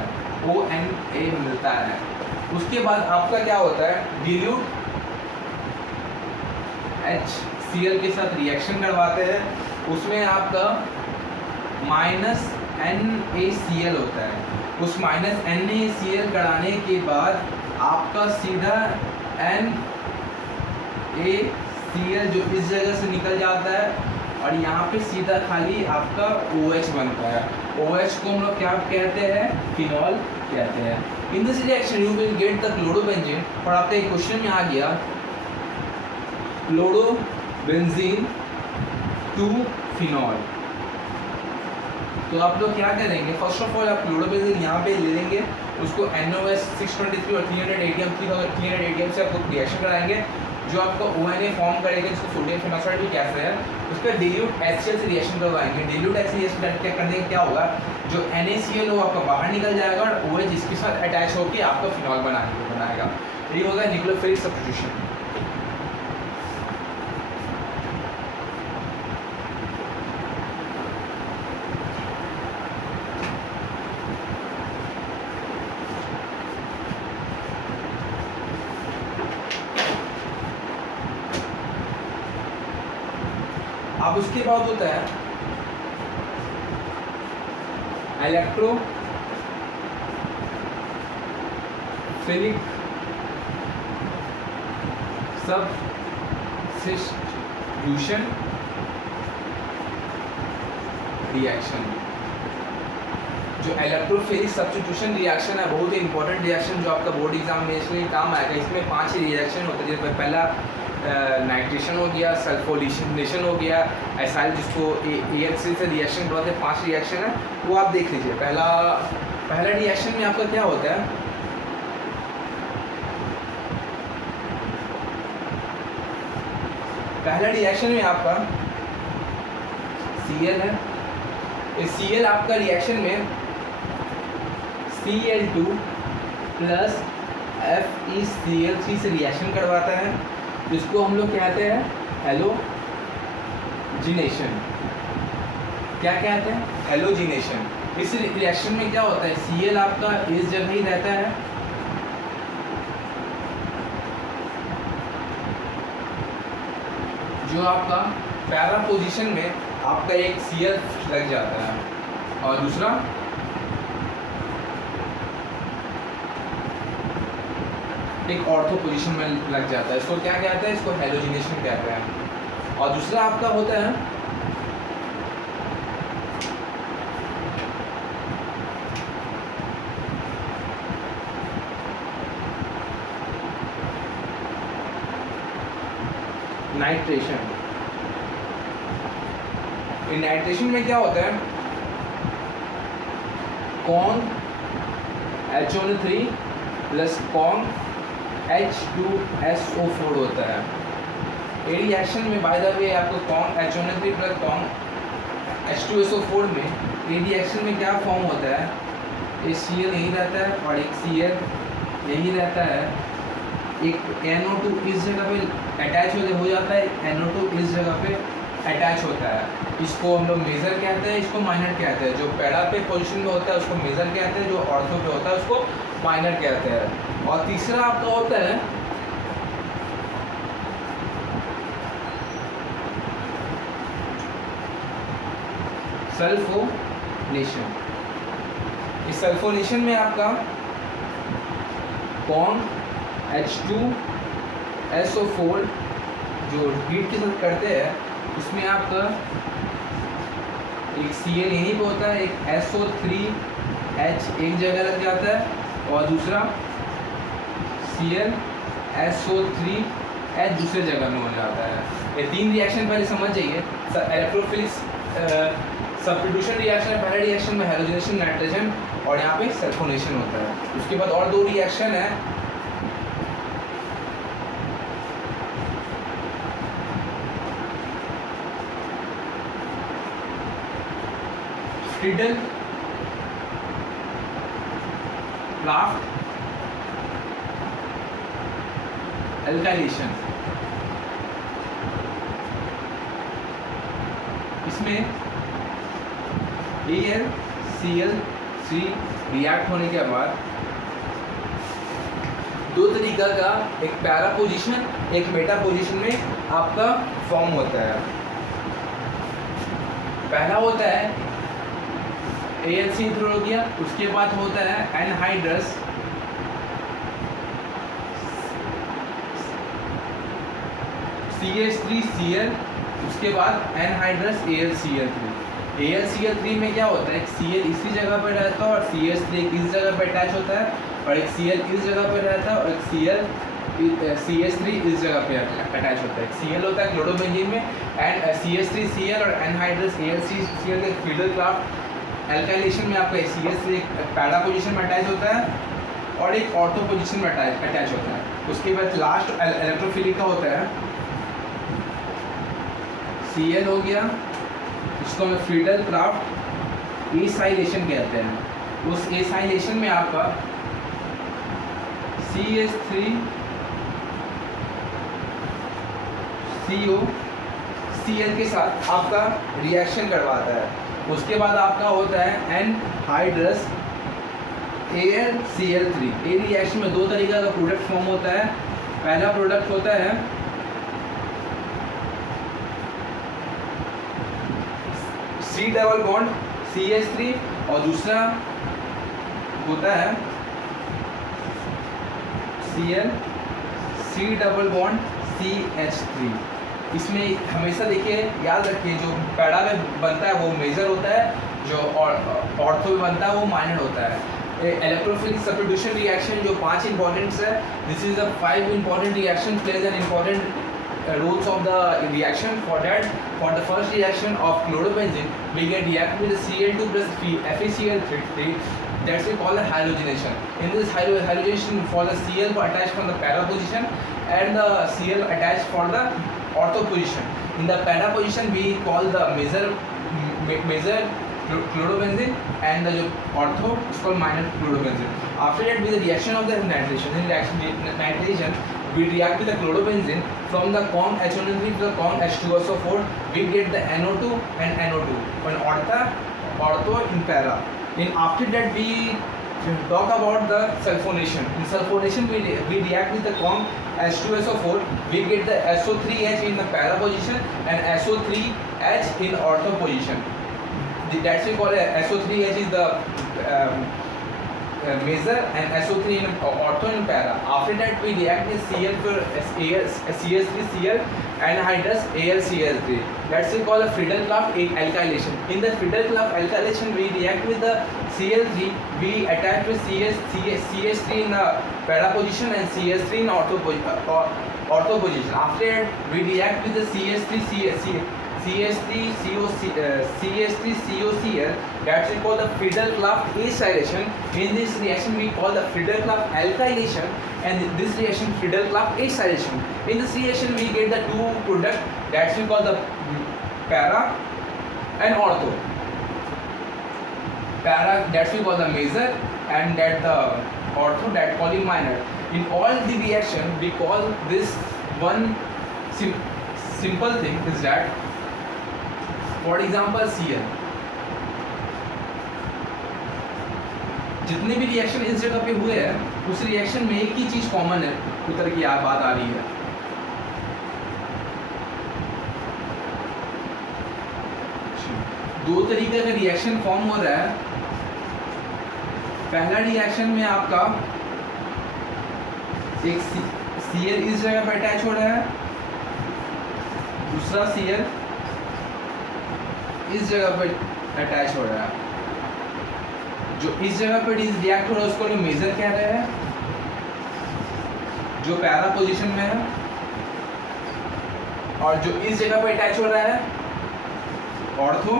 ONA मिलता है। उसके बाद आपका क्या होता है, डिल्यूट HCl के साथ रिएक्शन करवाते हैं, उसमें आपका -NaCl होता है। उस -NaCl कराने के बाद आपका सीधा NaCl जो इस जगह से निकल जाता है और यहाँ पे सीधा खाली आपका OH बनता है। OH को हम लोग क्या कहते हैं? फिनॉल कहते हैं। In this reaction you will get the chlorobenzene, और आपका एक क्वेश्चन में आ गया क्लोरोबेंजीन टू फिनॉल। तो आप लोग क्या करेंगे, फर्स्ट ऑफ ऑल आप क्लोरोबेंजीन यहाँ पे ले लेंगे, उसको NOS 623 और 300 ATM 300 ATM से आपको रिएक्शन कराएंगे, जो आपका ONA फॉर्म करेगा जिसको सोडियम फेनोक्साइड भी कहते हैं, उसका dilute HCl से रिएक्शन करवाएंगे। dilute HCl रिएक्शन करने से क्या होगा, जो NaCl हो आपका बाहर निकल जाएगा और OH इसके साथ अटैच होकर आपका फिनॉल बनाएगा। ये होगा न्यूक्लियोफिलिक सब्स्टिट्यूशन। अब उसके बाद होता है इलेक्ट्रोफिलिक सब्स्टिट्यूशन रिएक्शन। जो इलेक्ट्रोफिलिक सब्स्टिट्यूशन रिएक्शन है बहुत ही इंपॉर्टेंट रिएक्शन, जो आपका बोर्ड एग्जाम में इसलिए काम आएगा। इसमें 5 ही रिएक्शन होते हैं, जिसमें पहला नाइट्रेशन हो गया, सल्फोनेशन हो गया, एसाइल जिसको AHCl से रिएक्शन करवाते हैं। 5 रिएक्शन है वो आप देख लीजिए। पहला रिएक्शन में आपका क्या होता है, पहला रिएक्शन में आपका Cl है। इस Cl आपका रिएक्शन में Cl2 प्लस FeCl3 से रिएक्शन करवाता है, जिसको हम लोग कहते हैं हैलोजिनेशन। क्या कहते हैं? हैलोजिनेशन। इस रिएक्शन में क्या होता है, Cl आपका इस जगह ही रहता है, जो आपका पैरा पोजीशन में आपका एक Cl लग जाता है और दूसरा एक ऑर्थो पोजीशन में लग जाता है। इसको क्या कहते हैं? इसको हैलोजिनेशन कहते हैं। और दूसरा आपका होता है नाइट्रेशन। इन नाइट्रेशन में क्या होता है, cone HNO3 plus cone H2SO4 होता है। ये रिएक्शन में बाय द वे आपको cone HNO3 plus cone H2SO4 में ये रिएक्शन में क्या फॉर्म होता है, एक Cl यही रहता है और एक Cl यही रहता है। एक NO2 इस जगह पे अटैच हो जाता है, NO2 इस जगह पे अटैच होता है। इसको हम लोग मेजर कहते हैं, इसको माइनर कहते हैं। जो पैरा पे पोजीशन में होता है उसको मेजर कहते हैं, जो ऑर्थो पे होता है उसको माइनर कहते हैं। और तीसरा आपका होता है सल्फोनेशन। इस सल्फोनेशन में आपका कॉन H2SO4 जो हीट के साथ करते हैं, इसमें आपका एक Cl यहीं पे होता है, एक SO3H एक जगह लग जाता है और दूसरा Cl SO3H दूसरे जगह में हो जाता है। ये 3 रिएक्शन पहले समझ जाइए। इलेक्ट्रोफिलिक सब्स्टिट्यूशन रिएक्शन है। पहले रिएक्शन में हैलोजिनेशन नाइट्रेशन और यहाँ पे सल्फोनेशन होता है। उसके बाद और 2 रिएक्शन है, फ्रीडल क्राफ्ट एल्काइलेशन। इसमें AlCl3 रिएक्ट होने के बाद 2 तरीका का, एक पैरा पोजीशन एक मेटा पोजीशन में आपका फॉर्म होता है। पहला होता है AlC हो गया, उसके बाद होता है एनहाइड्रस CH3Cl उसके बाद एनहाइड्रस AlCl3। AlCl3 में क्या होता है, एक Cl इसी जगह पर रहता है और CH3 इस जगह पर अटैच होता है, और एक Cl इस जगह पर रहता है और एक CH3 इस जगह पे अटैच होता है। Cl होता है क्लोरोबेंजीन में, एंड CH3Cl और एनहाइड्रस AlCl के फिडल क्राफ्ट एल्काइलेशन में आपका CH3 एक पैरा पोजीशन में अटैच होता है और एक ऑर्थो पोजीशन में अटैच होता है। उसके बाद लास्ट इलेक्ट्रोफिलिक का होता है Cl हो गया, इसको हमें फिडल क्राफ्ट एसाइलेशन कहते हैं। उस एसाइलेशन में आपका CH3COCl के साथ आपका रिएक्शन करवाता है। उसके बाद आपका होता है एनहाइड्रस AlCl3। ये रिएक्शन में दो तरीका का प्रोडक्ट फॉर्म होता है। पहला प्रोडक्ट होता है C डबल बॉन्ड CH3 और दूसरा होता है Cl C double bond CH3। इसमें हमेशा देखिए याद रखिए, जो पैरा में बनता है वो मेजर होता है, जो ऑर्थो में बनता है वो माइनर होता है। इलेक्ट्रोफिलिक सब्स्टिट्यूशन रिएक्शन जो 5 इंपॉर्टेंट्स है, this is the 5 important reaction plays an important roles of the reaction. For that, for the first reaction of chlorobenzene, we get react with Cl2 plus FeCl3. That's we call the halogenation. In this halogenation, for the Cl attached from the para position and the Cl attached for the ortho position. In the para position, we call the major chlorobenzene, and the ortho is called minor chlorobenzene. After that, with the reaction of the nitration, in reaction nitration, we react with the chlorobenzene from the Con HNO3 to the Con H2SO4. We get the NO2 and NO2. When ortho in para. And after that we talk about the sulfonation. In sulfonation we react with the Con H2SO4. We get the SO3H in the para position and SO3H in ortho position. That's we call SO3H is the major and SO3 in ortho in para. After that we react with Cl for CH3Cl anhydrous AlCl3. That's we call the Friedel-Crafts alkylation. In the Friedel-Crafts alkylation we react with the Cl3, we attach with CH3 in the para position and CH3 in ortho position. After that we react with the CH3COCl. That's we call the Friedel-Crafts acylation. In this reaction we call the Friedel-Crafts alkylation, and this reaction Friedel-Crafts acylation. In this reaction we get the two products, that's we call the para and ortho. Para, that's we call the major, and that the ortho, that calling minor. In all the reaction we call this one simple thing is that, for example Cl, जितने भी reaction इस जगह पे हुए हैं उस reaction में एक ही चीज कॉमन है, उतर की बात आ रही है। दो तरीके का रिएक्शन फॉर्म हो रहा है। पहला रिएक्शन में आपका एक Cl इस जगह पे अटैच हो रहा है, दूसरा Cl इस जगह पर अटैच हो रहा है। जो इस जगह पर रिएक्ट हो रहा है उसको हम मेजर कह रहे हैं, जो पैरा पोजीशन में है, और जो इस जगह पर अटैच हो रहा है ऑर्थो,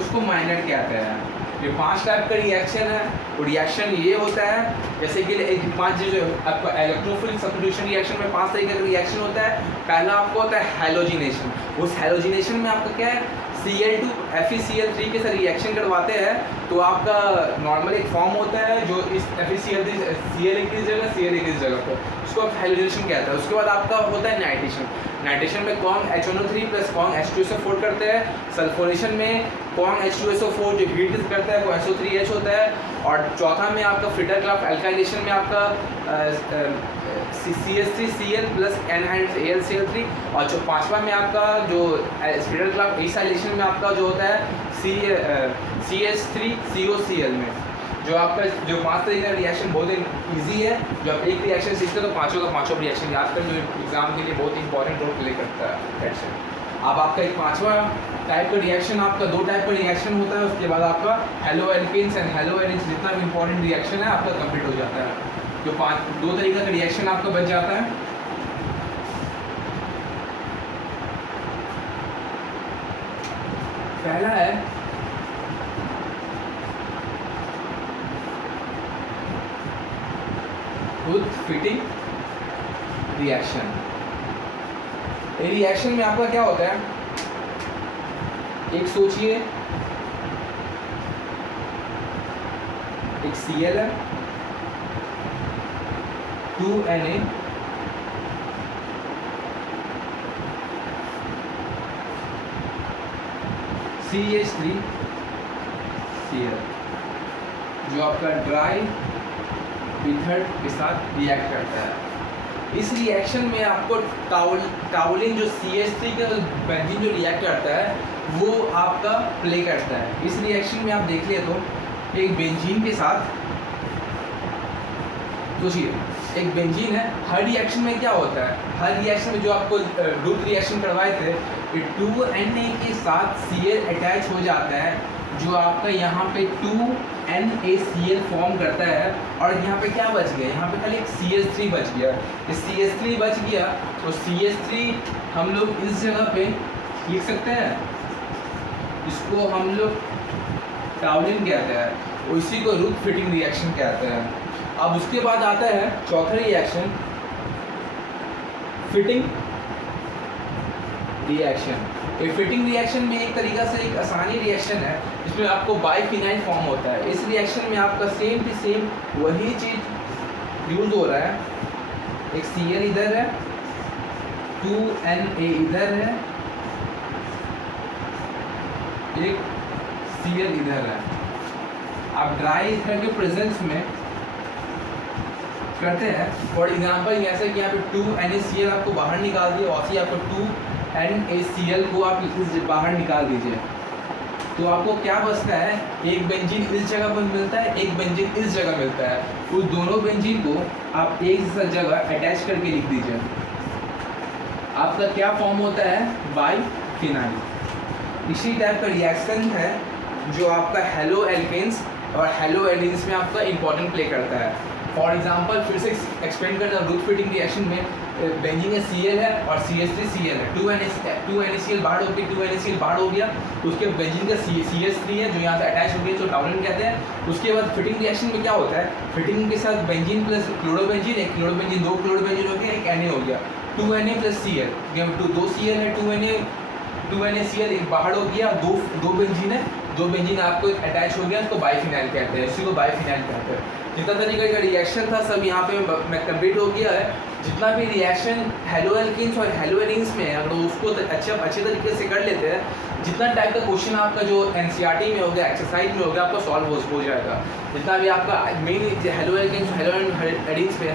उसको माइनर कहते हैं। ये 5 टाइप का रिएक्शन है। वो रिएक्शन ये होता है, जैसे कि 5 जो आपका इलेक्ट्रोफिलिक सब्स्टिट्यूशन रिएक्शन में 5 तरीके का रिएक्शन होता है। पहला आपको होता है हैलोजिनेशन। उस हैलोजिनेशन में आपका क्या है, Cl2 FeCl3 के साथ रिएक्शन करवाते हैं तो आपका नॉर्मल एक फॉर्म होता है जो इस FeCl3 Cl की जगह Cl की जगह पर, उसको आप हैलोजिनेशन कहते हैं। उसके बाद आपका होता है नाइट्रेशन। नाइट्रेशन में Con HNO3 plus Con H2SO4 करते हैं। सल्फोनेशन में Con H2SO4 जो हीट करता है वो SO3H होता है। और चौथा में आपका फ्रिडल-क्राफ्ट एल्काइलेशन में आपका CH3Cl प्लस एनहाइड्रस AlCl3, और जो पांचवा में आपका जो फ्रिडल-क्राफ्ट एसाइलेशन में आपका जो होता है CH3COCl में। जो आपका जो 5 तरीके का रिएक्शन बहुत ईजी है। जो आप एक रिएक्शन सीखते हो तो पाँचों का पाँचों रिएक्शन याद कर, जो एग्जाम के लिए बहुत इंपॉर्टेंट रोल प्ले करता है। That's it. अब आपका एक पांचवा टाइप का रिएक्शन, आपका दो टाइप का रिएक्शन होता है, उसके बाद आपका halo alkanes and haloarenes जितना भी इंपॉर्टेंट रिएक्शन है आपका कंप्लीट हो जाता है। जो दो तरीका का रिएक्शन आपका बच जाता है। पहला है खुद फिटिंग रिएक्शन। रिएक्शन में आपका क्या होता है, एक सोचिए एक Cl है, 2Na, CH3Cl जो आपका ड्राई ईथर के साथ रिएक्ट करता है। इस रिएक्शन में आपको टाउलिन जो CH3 का बेंजीन जो रिएक्ट करता है वो आपका प्ले करता है। इस रिएक्शन में आप देख लिए तो एक बेंजीन के साथ, सोचिए एक बेंजीन है, हर रिएक्शन में क्या होता है, हर रिएक्शन में जो आपको ग्रुप रिएक्शन करवाए थे 2Na के साथ Cl अटैच हो जाता है, जो आपका यहाँ पे 2NaCl फॉर्म करता है। और यहाँ पे क्या बच गया, यहाँ पे खाली एक CH3 बच गया। इस CH3 बच गया तो CH3 हम लोग इस जगह पे लिख सकते हैं, इसको हम लोग टाउलिन कहते हैं, उसी को रूट फिटिंग रिएक्शन कहते हैं। अब उसके बाद आता है चौथा रिएक्शन फिटिंग रिएक्शन। ये फिटिंग रिएक्शन में एक तरीका से एक आसानी रिएक्शन है जिसमें आपको बाइफिनाइल फॉर्म होता है। इस रिएक्शन में आपका सेम टू सेम वही चीज यूज हो रहा है, एक Cl इधर है, 2Na इधर है, एक Cl इधर है। आप ड्राई ईथर के प्रेजेंस में करते हैं। फॉर एग्जांपल जैसे कि यहाँ पे 2NaCl आपको बाहर निकाल दिया, और सी आपको 2NaCl को आप बाहर निकाल दीजिए, तो आपको क्या बचता है, एक बेंजीन इस जगह पर मिलता है, एक बेंजीन इस जगह मिलता है। उस दोनों बेंजीन को आप एक जगह अटैच करके लिख दीजिए, आपका क्या फॉर्म होता है, बाइफिनाइल। इसी टाइप का रिएक्शन है जो आपका हेलो एल्केन्स और हेलो एरिन्स में आपका इंपॉर्टेंट प्ले करता है। फॉर एग्जांपल फिर से एक्सप्लेन करता हूँ, ग्रुप फिटिंग रिएक्शन में बेंजीन में Cl है और CH3Cl है, 2NaCl बाहर हो गया, 2NaCl बाहर हो गया, तो उसके बेंजीन का CH3 है जो यहाँ से अटैच हो गया, जो टाउलिन कहते हैं। उसके बाद फिटिंग रिएक्शन में क्या होता है, फिटिंग के साथ बेंजीन प्लस क्लोरोबेंजीन, एक क्लोरोबेंजीन, दो क्लोरोबेंजीन हो गया, एक Na हो गया, 2Na प्लस Cl, दो Cl है, 2NaCl एक बाहर हो गया, दो बेंजीन है, दो बेंजीन आपको अटैच हो गया, उसको बाइफिनाइल कहते हैं, इसी को बाइफिनाइल कहते हैं। जितना तरीके का रिएक्शन था सब यहाँ पे कंप्लीट हो गया है। जितना भी रिएक्शन हेलो एल्केन्स और हेलो एरिन्स में है, अगर उसको अच्छे तरीके से कर लेते हैं, जितना टाइप का क्वेश्चन आपका जो NCERT में हो गया, एक्सरसाइज में हो गया, आपका सॉल्व हो जाएगा। जितना भी आपका main haloalkanes hello arenes में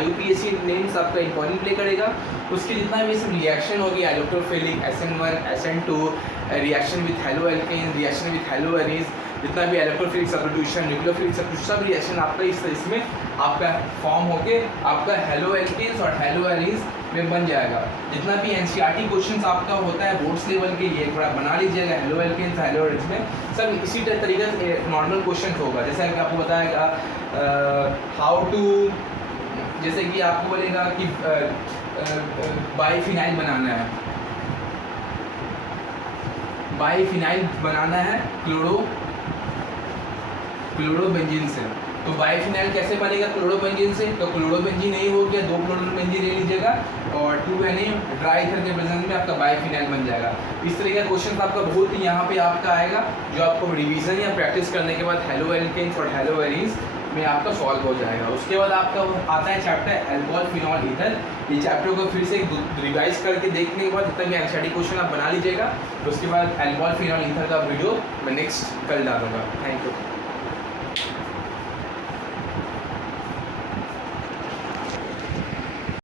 IUPAC नेम्स आपका इंपॉर्टेंट प्ले करेगा। उसके जितना भी सब रिएक्शन हो गया, electrophilic, SN1, SN2, reaction with haloalkane, reaction with haloarenes, जितना भी इलेक्ट्रोफिलिक सब्स्टिट्यूशन, न्यूक्लियोफिलिक सब्स्टिट्यूशन, सब रिएक्शन आपका इसमें आपका फॉर्म होके आपका हेलो एल्केन्स और हेलो एरिन्स में बन जाएगा। जितना भी NCERT क्वेश्चंस आपका होता है बोर्ड्स लेवल के लिए थोड़ा बना लीजिएगा, हेलो एल्केन्स हेलो एरिन्स में सब इसी तरीके से नॉर्मल क्वेश्चन होगा। जैसे कि आपको बताएगा हाउ टू, जैसे कि आपको बोलेगा कि बाइफिनाइल बनाना है, बाइफिनाइल बनाना है क्लोरोबेंजीन से, तो बाइफिनाइल कैसे बनेगा क्लोरोबेंजीन से, तो क्लोरोबेंजीन नहीं हो गया, दो क्लोरोबेंजीन ले लीजिएगा और 2Na ड्राई ईथर के प्रेजेंस में आपका बाइफिनाइल बन जाएगा। इस तरीके का क्वेश्चन आपका बहुत ही यहाँ पे आपका आएगा, जो आपको रिवीजन या प्रैक्टिस करने के बाद हेलो एल्केन्स और हेलो एरिन्स में आपका सॉल्व हो जाएगा। उसके बाद आपका आता है चैप्टर अल्कोहल फिनॉल ईथर। ये चैप्टर को फिर से रिवाइज करके देखने के बाद जितना भी NCERT क्वेश्चन आप बना लीजिएगा। उसके बाद अल्कोहल फिनॉल ईथर का वीडियो मैं नेक्स्ट कल डालूंगा। Thank you.